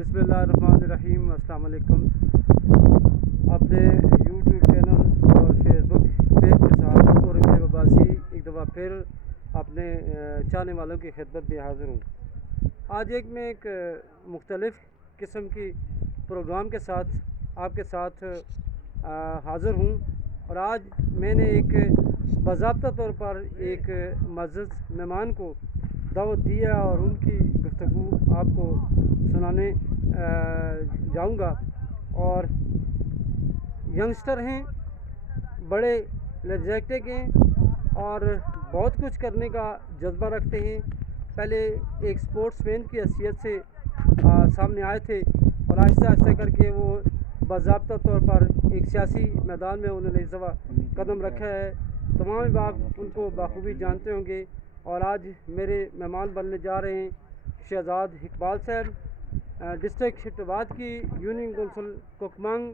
बिस्मिल्लाहिर्रहमानिर्रहीम। अस्सलाम वालेकुम। अपने यूट्यूब चैनल और फेसबुक पेज के साथ और मेरे वबासी एक दफ़ा फिर अपने चाहने वालों की खिदमत में हाज़िर हूँ। आज मैं एक मुख्तलिफ़ किस्म की प्रोग्राम के साथ आपके साथ हाज़िर हूँ और आज मैंने एक बाज़ाब्ता तौर पर एक मुअज़्ज़ज़ मेहमान को दावत दी है और उनकी गुफ्तगू आपको सुनाने जाऊंगा। और यंगस्टर हैं, बड़े एनर्जेटिक हैं और बहुत कुछ करने का जज्बा रखते हैं। पहले एक स्पोर्ट्समैन की हैसियत से सामने आए थे और आहिस्ता आहिस्ता करके वो बाज़ाब्ता तौर पर एक सियासी मैदान में उन्होंने इस दफ़ा कदम रखा है। तमाम आप उनको बाखूबी जानते होंगे और आज मेरे मेहमान बनने जा रहे हैं शहजाद इकबाल साहब, डिस्ट्रिक्ट हिटवाद की यूनियन कौंसिल कुकमांग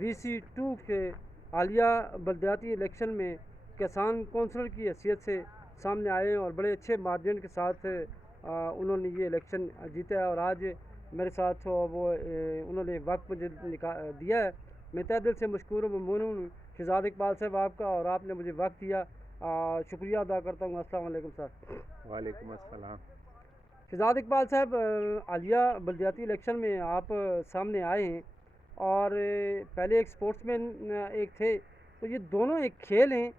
VC2 के हालिया बलदियाती इलेक्शन में किसान कौंसलर की हैसियत से सामने आए और बड़े अच्छे मार्जिन के साथ उन्होंने ये इलेक्शन जीता है। और आज मेरे साथ वो उन्होंने वक्त मुझे दिया है। मैं तहे दिल से मशकूर ममनून हूँ शहजाद इकबाल साहब आपका, और आपने मुझे वक्त दिया, शुक्रिया अदा करता हूँ। अस्सलाम वालेकुम सर। वालेकुम अस्सलाम। शहजाद इकबाल साहब, हालिया बलदियाती इलेक्शन में आप सामने आए हैं और पहले एक स्पोर्ट्समैन एक थे, तो ये दोनों एक खेल हैं।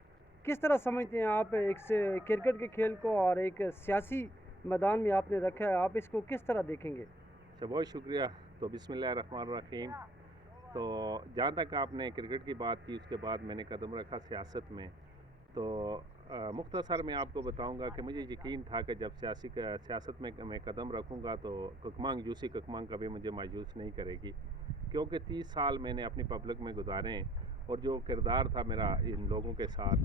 किस तरह समझते हैं आप एक से क्रिकेट के खेल को और एक सियासी मैदान में आपने रखा है, आप इसको किस तरह देखेंगे? अच्छा, बहुत शुक्रिया। तो बिस्मिल्लाहिर्रहमानिर्रहीम। तो जहाँ तक आपने क्रिकेट की बात की, उसके बाद मैंने कदम रखा सियासत में। तो मुख्तसर मैं आपको बताऊंगा कि मुझे यकीन था कि जब सियासत में मैं कदम रखूंगा तो कुकमांग यूसी कुकमांग कभी मुझे मायूस नहीं करेगी, क्योंकि 30 साल मैंने अपनी पब्लिक में गुजारे हैं और जो किरदार था मेरा इन लोगों के साथ,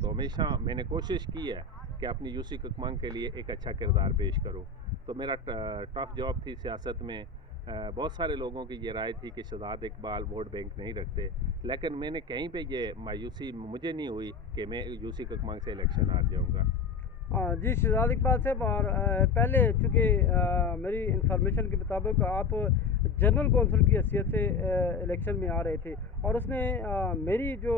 तो हमेशा मैंने कोशिश की है कि अपनी यूसी कुकमांग के लिए एक अच्छा किरदार पेश करूं। तो मेरा टफ़ जॉब थी सियासत में। बहुत सारे लोगों की ये राय थी कि शहजाद इकबाल वोट बैंक नहीं रखते, लेकिन मैंने कहीं पे ये मायूसी मुझे नहीं हुई कि मैं यूसी कुकमांग से इलेक्शन हार जाऊंगा। जी शहजाद इकबाल साहब, और पहले चूँकि मेरी इंफॉर्मेशन के मुताबिक आप जनरल कौंसिल की हैसियत से इलेक्शन में आ रहे थे और उसने मेरी जो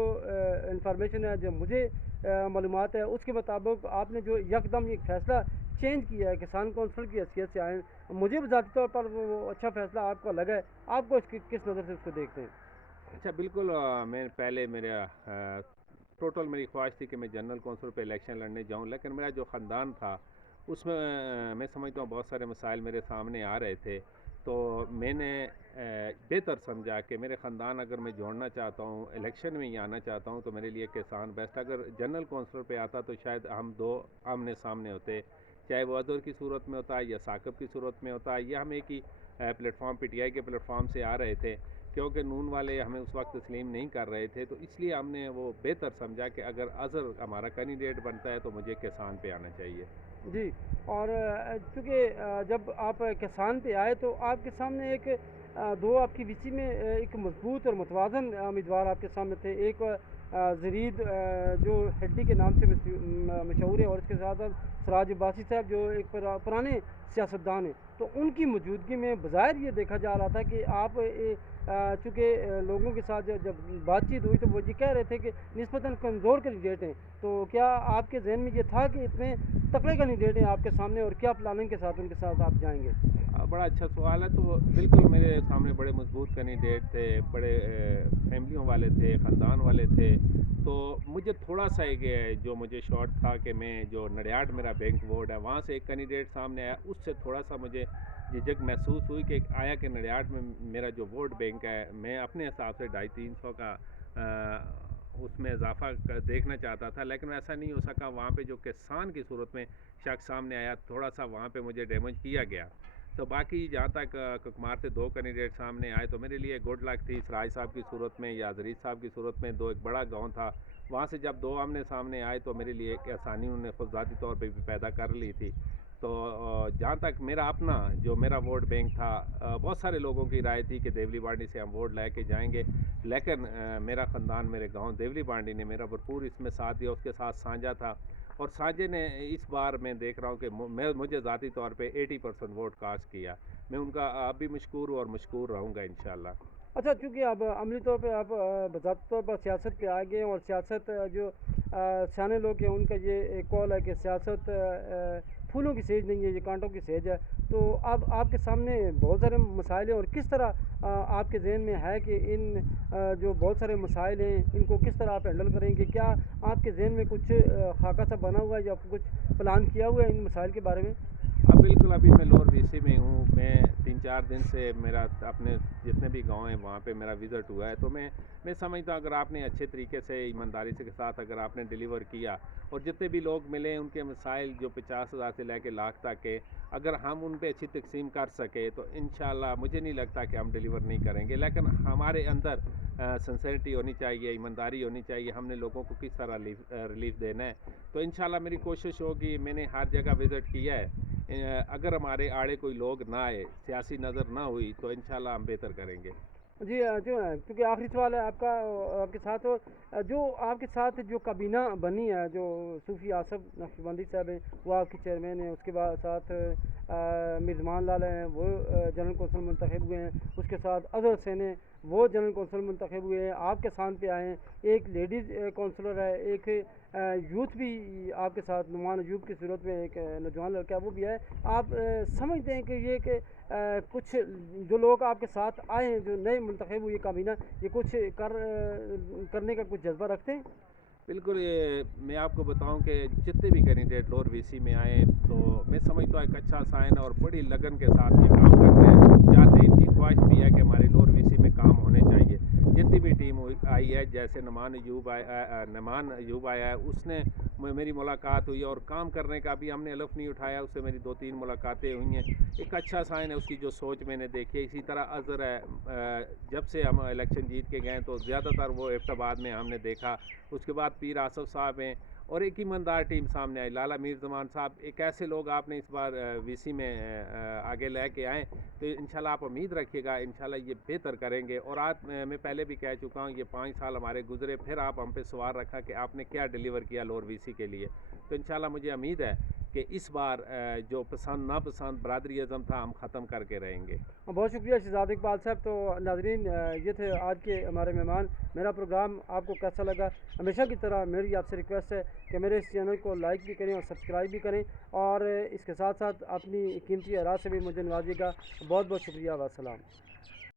इंफॉर्मेशन है, जो मुझे मालूमात है, उसके मुताबिक आपने जो यकदम एक फ़ैसला चेंज किया है, किसान कौंसिल की हैसियत से आए, मुझे ज़ाती तौर पर वो अच्छा फ़ैसला आपको लगा है। आपको इसकी किस नज़र से उसको देखते हैं? अच्छा, बिल्कुल। मैं पहले मेरा टोटल मेरी ख्वाहिश थी कि मैं जनरल कौंसिल पे इलेक्शन लड़ने जाऊं, लेकिन मेरा जो ख़ानदान था उसमें मैं समझता हूँ बहुत सारे मसाइल मेरे सामने आ रहे थे। तो मैंने बेहतर समझा कि मेरे ख़ानदान अगर मैं जोड़ना चाहता हूँ, इलेक्शन में ही आना चाहता हूँ, तो मेरे लिए किसान बेस्ट। अगर जनरल कौंसिल पे आता तो शायद हम दो आमने सामने होते, चाहे वो अदर की सूरत में होता या साकब की सूरत में होता, या हम एक ही प्लेटफॉर्म PTI के प्लेटफॉर्म से आ रहे थे, क्योंकि नून वाले हमें उस वक्त तस्लीम नहीं कर रहे थे। तो इसलिए हमने वो बेहतर समझा कि अगर अज़र हमारा कैंडिडेट बनता है तो मुझे किसान पे आना चाहिए। जी, और चूँकि जब आप किसान पे आए तो आपके सामने एक दो आपकी VC में एक मजबूत और मुतवाज़न उम्मीदवार आपके सामने थे। एक ज़रीद जो हेड्डी के नाम से मशहूर है, और इसके साथ साथ सराज अब्बासी साहब जो एक पुराने सियासतदान हैं। तो उनकी मौजूदगी में बज़ाहिर ये देखा जा रहा था कि आप चूँकि लोगों के साथ जब बातचीत हुई तो वो ये कह रहे थे कि निस्बतन कमज़ोर कैंडिडेट हैं। तो क्या आपके जहन में ये था कि इतने तगड़े कैंडिडेट हैं आपके सामने, और क्या प्लानिंग के साथ उनके साथ आप जाएंगे? बड़ा अच्छा सवाल है। तो बिल्कुल मेरे सामने बड़े मजबूत कैंडिडेट थे, बड़े फैमिलियों वाले थे, ख़ानदान वाले थे। तो मुझे थोड़ा सा एक जो मुझे शॉर्ट था कि मैं जो नडियाड मेरा बैंक वार्ड है वहाँ से एक कैंडिडेट सामने आया, उससे थोड़ा सा मुझे झिझक महसूस हुई कि आया कि नडियाड में मेरा जो वोट बैंक है, मैं अपने हिसाब से 250-300 का उसमें इजाफा देखना चाहता था, लेकिन ऐसा नहीं हो सका। वहाँ पे जो किसान की सूरत में शख्स सामने आया, थोड़ा सा वहाँ पे मुझे डैमेज किया गया। तो बाकी जहाँ तक कुकमार से दो कैंडिडेट सामने आए तो मेरे लिए गुड लक थी। सराज साहब की सूरत में या ज़रीद साहब की सूरत में, दो एक बड़ा गांव था, वहाँ से जब दो आमने सामने आए तो मेरे लिए एक आसानी उन्होंने खुद ज़ाती तौर पे भी पैदा कर ली थी। तो जहाँ तक मेरा अपना जो मेरा वोट बैंक था, बहुत सारे लोगों की राय थी कि देवली बांडी से हम वोट लेके जाएंगे, लेकिन मेरा ख़ानदान, मेरे गांव देवली बांडी ने मेरा भरपूर इसमें साथ दिया। उसके साथ सांझा था, और सांझे ने इस बार मैं देख रहा हूँ कि मुझे ज़ाती तौर पे 80% वोट कास्ट किया। میں ان کا اب بھی مشکور ہوں اور مشکور رہوں گا انشاءاللہ۔ اچھا، چونکہ اب عملی طور پہ آپ بذاتی طور پر سیاست پہ آ گئے ہیں، اور سیاست جو سیانے لوگ ہیں ان کا یہ ایک قول ہے کہ سیاست پھولوں کی سیج نہیں ہے، یہ کانٹوں کی سیج ہے، تو اب آپ کے سامنے بہت سارے مسائل ہیں، اور کس طرح آپ کے ذہن میں ہے کہ ان جو بہت سارے مسائل ہیں ان کو کس طرح آپ ہینڈل کریں گے؟ کیا آپ کے ذہن میں کچھ خاکہ سا بنا ہوا ہے یا کچھ پلان کیا ہوا ہے ان مسائل کے بارے میں؟ اب بالکل ابھی میں لور وی سی میں ہوں، میں 3-4 دن سے میرا اپنے جتنے بھی گاؤں ہیں وہاں پہ میرا وزٹ ہوا ہے، تو میں سمجھتا ہوں اگر آپ نے اچھے طریقے سے ایمانداری کے ساتھ اگر آپ نے ڈیلیور کیا، اور جتنے بھی لوگ ملے ان کے مسائل جو 50,000 سے لے کے لاکھ تک کے اگر ہم ان پہ اچھی تقسیم کر سکے تو انشاءاللہ مجھے نہیں لگتا کہ ہم ڈیلیور نہیں کریں گے، لیکن ہمارے اندر سنسیرٹی ہونی چاہیے، ایمانداری ہونی چاہیے، ہم نے لوگوں کو کس طرح ریلیف دینا ہے۔ تو انشاءاللہ میری کوشش ہوگی، میں نے ہر جگہ وزٹ کیا ہے، اگر ہمارے آڑے کوئی لوگ نہ آئے، سیاسی نظر نہ ہوئی تو انشاءاللہ ہم بہتر کریں گے۔ جی جو کیونکہ آخری سوال ہے آپ کا آپ کے ساتھ، جو آپ کے ساتھ جو کابینہ بنی ہے، جو صوفی آصف نقشبندی صاحب ہیں وہ آپ کے چیئرمین ہیں، اس کے بعد ساتھ مرزمان لال ہیں وہ جنرل کونسل منتخب ہوئے ہیں، اس کے ساتھ اظہر حسین ہیں وہ جنرل کونسل منتخب ہوئے ہیں، آپ کے ساتھ پہ آئے ہیں، ایک لیڈیز کونسلر ہے، ایک یوتھ بھی آپ کے ساتھ نعمان ایوب کی صورت میں ایک نوجوان لڑکا ہے وہ بھی ہے۔ آپ سمجھتے ہیں کہ یہ کہ کچھ جو لوگ آپ کے ساتھ آئے ہیں، جو نئے منتخب ہوئی کابینہ، یہ کچھ کرنے کا کچھ جذبہ رکھتے ہیں؟ بالکل، یہ میں آپ کو بتاؤں کہ جتنے بھی کینڈیڈیٹ لور وی سی میں آئے تو میں سمجھتا ہوں ایک اچھا سائن اور بڑی لگن کے ساتھ یہ کام کرتے چاہتے ہیں، ان کی خواہش بھی ہے کہ ہماری لور وی سی میں کام ہونے چاہیے۔ جتنی بھی ٹیم آئی ہے، جیسے نعمان ایوب آیا ہے، اس نے میری ملاقات ہوئی اور کام کرنے کا بھی ہم نے الف نہیں اٹھایا، اس سے میری 2-3 ملاقاتیں ہوئی ہیں، ایک اچھا سائن ہے اس کی جو سوچ میں نے دیکھی ہے۔ اسی طرح اظہر ہے، جب سے ہم الیکشن جیت کے گئے تو زیادہ تر وہ ابتداد میں ہم نے دیکھا، اس کے بعد پیر آصف صاحب ہیں، اور ایک ایماندار ٹیم سامنے آئی، لالا میر زمان صاحب، ایک ایسے لوگ آپ نے اس بار وی سی میں آگے لے کے آئیں تو انشاءاللہ آپ امید رکھیے گا انشاءاللہ یہ بہتر کریں گے۔ اور آج میں پہلے بھی کہہ چکا ہوں، یہ 5 سال ہمارے گزرے، پھر آپ ہم پہ سوال رکھا کہ آپ نے کیا ڈیلیور کیا لور وی سی کے لیے، تو انشاءاللہ مجھے امید ہے کہ اس بار جو پسند ناپسند برادری ازم تھا ہم ختم کر کے رہیں گے۔ بہت شکریہ شہزاد اقبال صاحب۔ تو ناظرین، یہ تھے آج کے ہمارے مہمان۔ میرا پروگرام آپ کو کیسا لگا؟ ہمیشہ کی طرح میری آپ سے ریکویسٹ ہے کہ میرے اس چینل کو لائک بھی کریں اور سبسکرائب بھی کریں، اور اس کے ساتھ ساتھ اپنی قیمتی آراء سے بھی مجھے نوازیے گا۔ بہت بہت شکریہ، والسلام۔